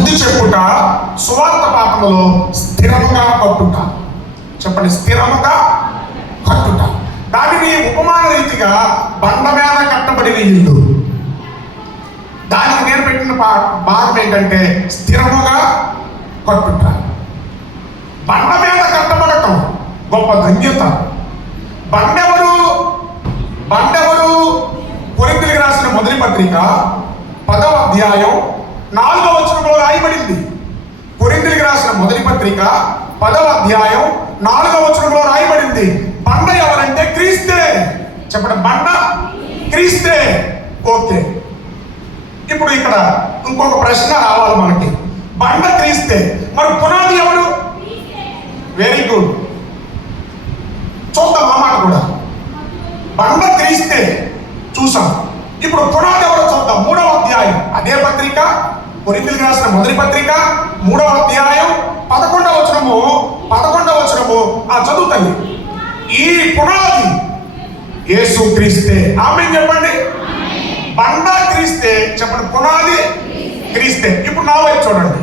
బుద్ధి చెప్పుట, సువార్త పాఠములో స్థిరముగా కట్టుట. చెప్పండి, స్థిరముగా కట్టుట. దానిని ఉపమాన రీతిగా బండ మీద కట్టబడిన ఇల్లు. దానికి నేను పెట్టిన భాగం ఏంటంటే స్థిరముగా కట్టుట. బండ మీద కట్టబడటం గొప్ప ధన్యత. బండెవరు? కొరింథీయులకు రాసిన మొదటి పత్రిక 10వ అధ్యాయం 4వ వచనంలో రాయబడింది. కొరింథీయులకు రాసిన మొదటి పత్రిక 10వ అధ్యాయం 4వ వచనంలో రాయబడింది. బండ ఎవరంటే క్రీస్తే. చెప్పండి, బండ క్రీస్తే. ఓకే, ఇప్పుడు ఇక్కడ ఇంకొక ప్రశ్న రావాలి మనకి. బండ క్రీస్తే, మరి పునాది ఎవరు? వెరీ గుడ్, చూద్దాం ఆ మాట కూడా. బండ క్రీస్తే చూసాం. ఇప్పుడు పునాది ఎవరో చూద్దాం. 3వ అధ్యాయం అదే పత్రిక, కొరింథీయులకు రాసిన మొదటి పత్రిక 3వ అధ్యాయం 11వ వచనము చదువుతాయి. ఈ పునాది యేసు క్రీస్తే. ఆమేన్ చెప్పండి. బండ క్రీస్తే. చెప్పండి, పునాది క్రీస్తే. ఇప్పుడు నా వైపు చూడండి.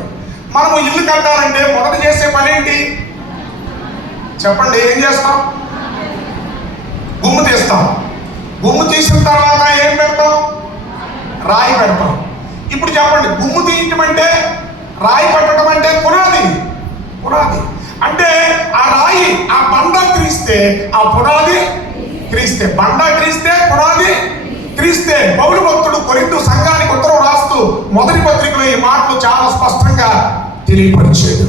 మనము ఇల్లు కట్టాలంటే మొదట చేసే పని ఏంటి? చెప్పండి, ఏం చేస్తాం? గుమ్ము తీస్తాం. గుమ్ము తీసిన తర్వాత ఏం పెడతాం? రాయి పెడతాం. ఇప్పుడు చెప్పండి, గుమ్ము తీయటం అంటే, రాయి పెట్టడం అంటే పునాది. అంటే ఆ రాయి, ఆ బండ క్రీస్తే, ఆ పునాది క్రీస్తే. బండ క్రీస్తే, పునాది క్రీస్తే. పౌలు భక్తుడు కొరింథు సంఘానికి ఉత్తరం రాస్తూ మొదటి పత్రికలో ఈ మాటలు చాలా స్పష్టంగా తెలియపరిచాడు.